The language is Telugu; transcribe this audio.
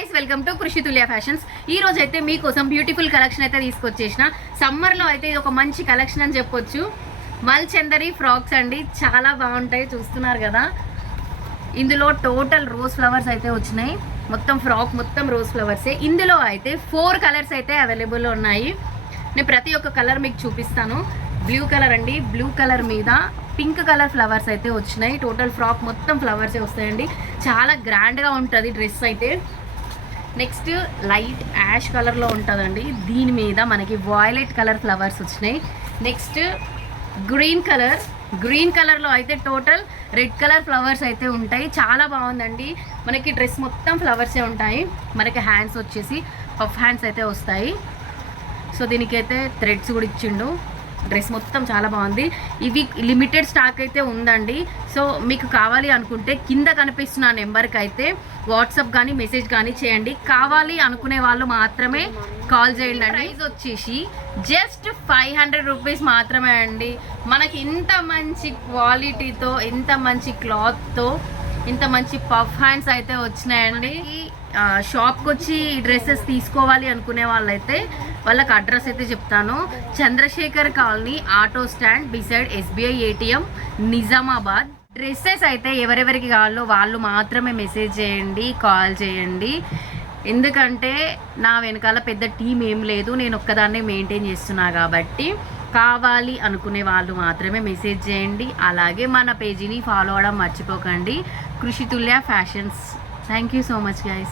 గైస్, వెల్కమ్ టు కృషి తుల్య ఫ్యాషన్స్. ఈ రోజు అయితే మీకోసం బ్యూటిఫుల్ కలెక్షన్ అయితే తీసుకొచ్చేసిన. సమ్మర్లో అయితే ఇది ఒక మంచి కలెక్షన్ అని చెప్పొచ్చు. మల్చందరి ఫ్రాక్స్ అండి, చాలా బాగుంటాయి. చూస్తున్నారు కదా, ఇందులో టోటల్ రోజ్ ఫ్లవర్స్ అయితే వచ్చినాయి. మొత్తం ఫ్రాక్ మొత్తం రోజ్ ఫ్లవర్సే. ఇందులో అయితే 4 కలర్స్ అయితే అవైలబుల్ ఉన్నాయి. నేను ప్రతి ఒక్క కలర్ మీకు చూపిస్తాను. బ్లూ కలర్ అండి, బ్లూ కలర్ మీద పింక్ కలర్ ఫ్లవర్స్ అయితే వచ్చినాయి. టోటల్ ఫ్రాక్ మొత్తం ఫ్లవర్సే వస్తాయండి. చాలా గ్రాండ్గా ఉంటుంది డ్రెస్ అయితే. నెక్స్ట్ లైట్ యాష్ కలర్లో ఉంటుందండి. దీని మీద మనకి వాయిలెట్ కలర్ ఫ్లవర్స్ వచ్చినాయి. నెక్స్ట్ గ్రీన్ కలర్లో అయితే టోటల్ రెడ్ కలర్ ఫ్లవర్స్ అయితే ఉంటాయి. చాలా బాగుందండి. మనకి డ్రెస్ మొత్తం ఫ్లవర్సే ఉంటాయి. మనకి హ్యాండ్స్ వచ్చేసి పఫ్ హ్యాండ్స్ అయితే వస్తాయి. సో దీనికైతే థ్రెడ్స్ కూడా ఇచ్చిండు. డ్రెస్ మొత్తం చాలా బాగుంది. ఇవి లిమిటెడ్ స్టాక్ అయితే ఉందండి. సో మీకు కావాలి అనుకుంటే కింద కనిపిస్తున్న నెంబర్కి అయితే వాట్సాప్ కానీ మెసేజ్ కానీ చేయండి. కావాలి అనుకునే వాళ్ళు మాత్రమే కాల్ చేయండి. ప్రైస్ వచ్చేసి జస్ట్ 500 రూపీస్ మాత్రమే అండి. మనకి ఇంత మంచి క్వాలిటీతో, ఇంత మంచి క్లాత్తో, ఇంత మంచి పఫ్ హ్యాండ్స్ అయితే వచ్చినాయండి. షాప్కి వచ్చి డ్రెస్సెస్ తీసుకోవాలి అనుకునే వాళ్ళైతే వాళ్ళకి అడ్రస్ అయితే చెప్తాను. Chandrashekhar colony, auto stand beside SBI ATM, Nizamabad. Dresses అయితే ఎవరెవరికి కావాలో వాళ్ళు మాత్రమే మెసేజ్ చేయండి, కాల్ చేయండి. ఎందుకంటే నా వెనకాల పెద్ద టీం ఏం లేదు, నేను ఒక్కదాన్నే మెయింటైన్ చేస్తున్నా కాబట్టి కావాలి అనుకునే వాళ్ళు మాత్రమే మెసేజ్ చేయండి. అలాగే మన పేజీని ఫాలో అవ్వడం మర్చిపోకండి, కృషి తుల్య fashions. Thank you so much, guys.